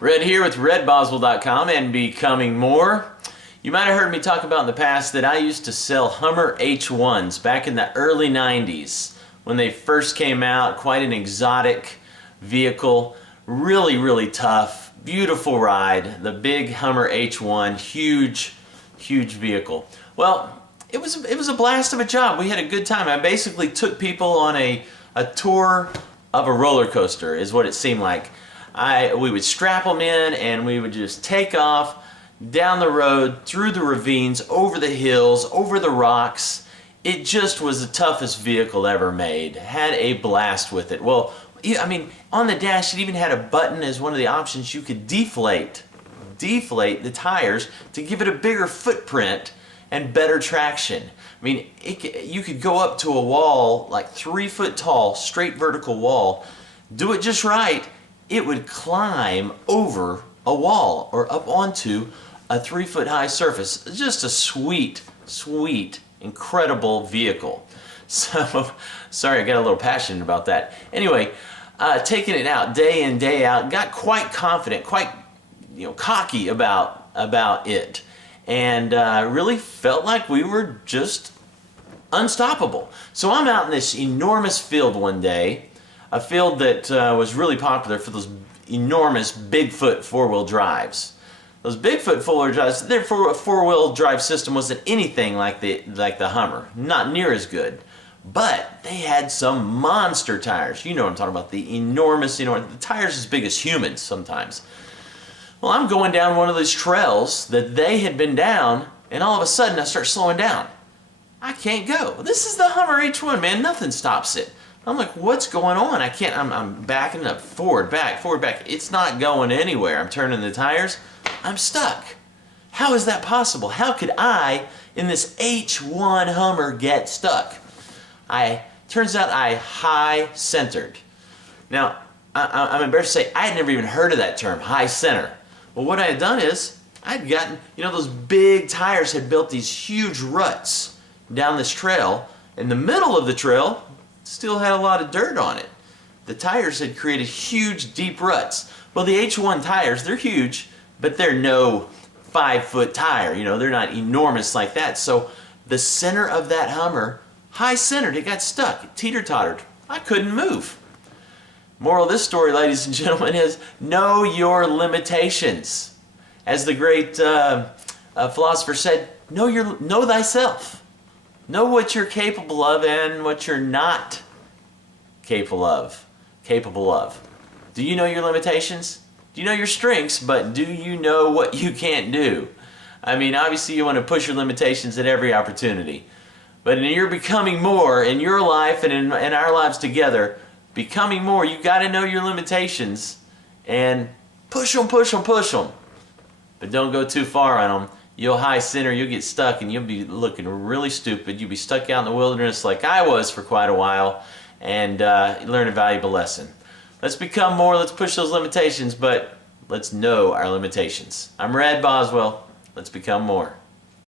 Red here with redboswell.com and Becoming More. You might have heard me talk about in the past that I used to sell Hummer H1s back in the early 90s when they first came out. Quite an exotic vehicle, really tough, beautiful ride. The big Hummer H1, huge vehicle. Well, it was a blast of a job. We had a good time. I basically took people on a tour of a roller coaster is what it seemed like. We would strap them in and we would just take off down the road, through the ravines, over the hills, over the rocks. It just was the toughest vehicle ever made. Had a blast with it. Well, I mean, on the dash it even had a button as one of the options. You could deflate the tires to give it a bigger footprint and better traction. I mean, you could go up to a wall, like 3 foot tall, straight vertical wall, do it just right, it would climb over a wall or up onto a 3 foot high surface. Just a sweet, incredible vehicle. So, sorry, I got a little passionate about that. Anyway, taking it out day in, day out, got quite confident, quite cocky about it. And really felt like we were just unstoppable. So I'm out in this enormous field one day, a field that was really popular for those enormous Bigfoot four-wheel drives. Those Bigfoot four-wheel drives, their four-wheel drive system wasn't anything like the Hummer, not near as good. But they had some monster tires. You know what I'm talking about, the enormous, the tires as big as humans sometimes. Well, I'm going down one of those trails that they had been down, and all of a sudden I start slowing down. I can't go. This is the Hummer H1, man. Nothing stops it. I'm like, what's going on? I can't. I'm backing up, forward, back. It's not going anywhere. I'm turning the tires. I'm stuck. How is that possible? How could I, in this H1 Hummer, get stuck? Turns out I high-centered. Now, I'm embarrassed to say I had never even heard of that term, high center. Well, what I had done is I'd gotten, those big tires had built these huge ruts down this trail. In the middle of the trail, still had a lot of dirt on it. The tires had created huge, deep ruts. Well, the H1 tires, they're huge, but they're no 5 foot tire. They're not enormous like that. So the center of that Hummer, high-centered, it got stuck. It teeter-tottered. I couldn't move. Moral of this story, ladies and gentlemen, is know your limitations. As the great philosopher said, know thyself. Know what you're capable of and what you're not capable of. Do you know your limitations? Do you know your strengths, but do you know what you can't do? I mean, obviously you want to push your limitations at every opportunity. But in your becoming more, in your life and in our lives together, becoming more, you've got to know your limitations and push them. But don't go too far on them. You'll high center, you'll get stuck, and you'll be looking really stupid. You'll be stuck out in the wilderness like I was for quite a while, and learn a valuable lesson. Let's become more, let's push those limitations, but let's know our limitations. I'm Red Boswell. Let's become more.